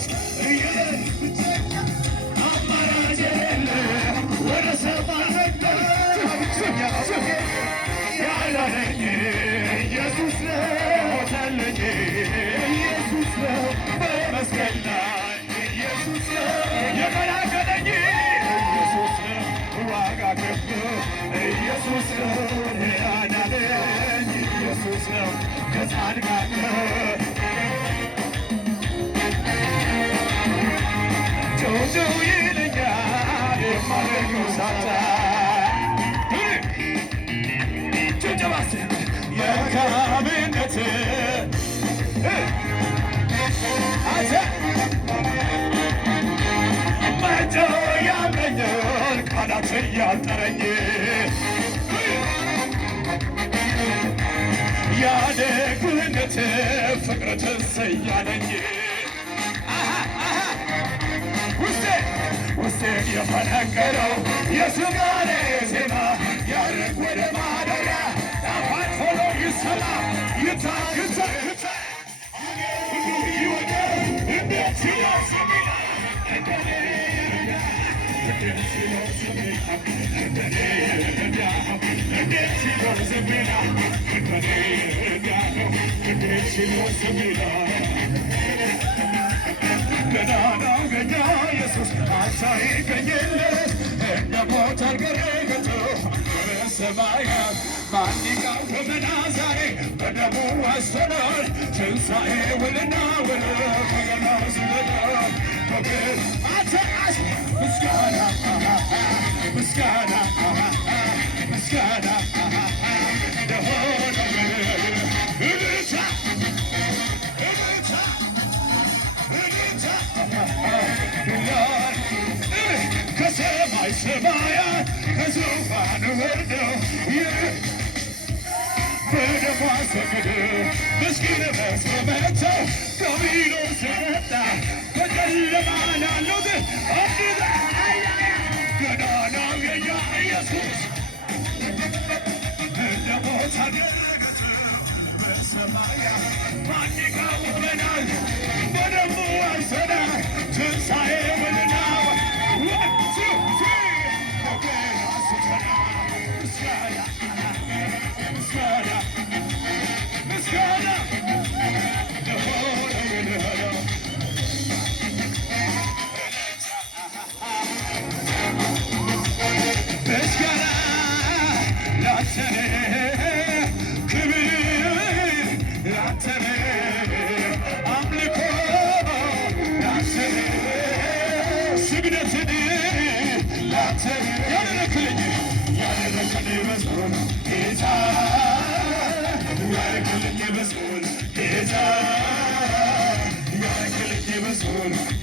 ኢየሱስ ብቸኛ አማራጭ የለ ወደ ሰማይ ያዳነኝ ኢየሱስ ነው ሞተልኝ ኢየሱስ ነው በመስቀል ላይ ኢየሱስ ነው የገላገለኝ ኢየሱስ ነው ዋጋ ከፍሎ ኢየሱስ ነው ያዳነኝ ኢየሱስ ነው ከጻድቃን ጩጩ ይለኛል የማደርገው ሳታ ጭብጨባስ የካቢነት አንተ መቶ ያመኛል ቃላት እያጠረኝ ያደግነት ፍቅር ትሰያለኝ ውስጤ የፈነቀለው የስጋኔ ዜማ ያርግ ወደ ማደሪያ ጣፋጭ ሆኖ ይሰማ ይታ ይወደ እንዴት ሲያስሚና ገናናው ገኛ ኢየሱስ አሳይገኝለት እንደ ሞት አልገረገቶ በሰማያት ማንኛው ገመና ዛሬ በደሙ ወሰኗል ትንሣኤውንና ውል ከገና ስለዳል ሞገድ አተአስ ምስጋና ምስጋና ምስጋና ለሆነ እልልታ ከሰማይ ሰማያት ከዙፋን ወርደው በደሙ አሰገደ ምስኪን መስመመተው ከቢሎን ስመጣ በጨለማ ላሉት አዲዛ ገናናው የኛ ኢየሱስ እንደ ሞት አደረገት በሰማያት ማን ይቃወመናል? በደሙ ወሰደን ትንሣኤውንና It's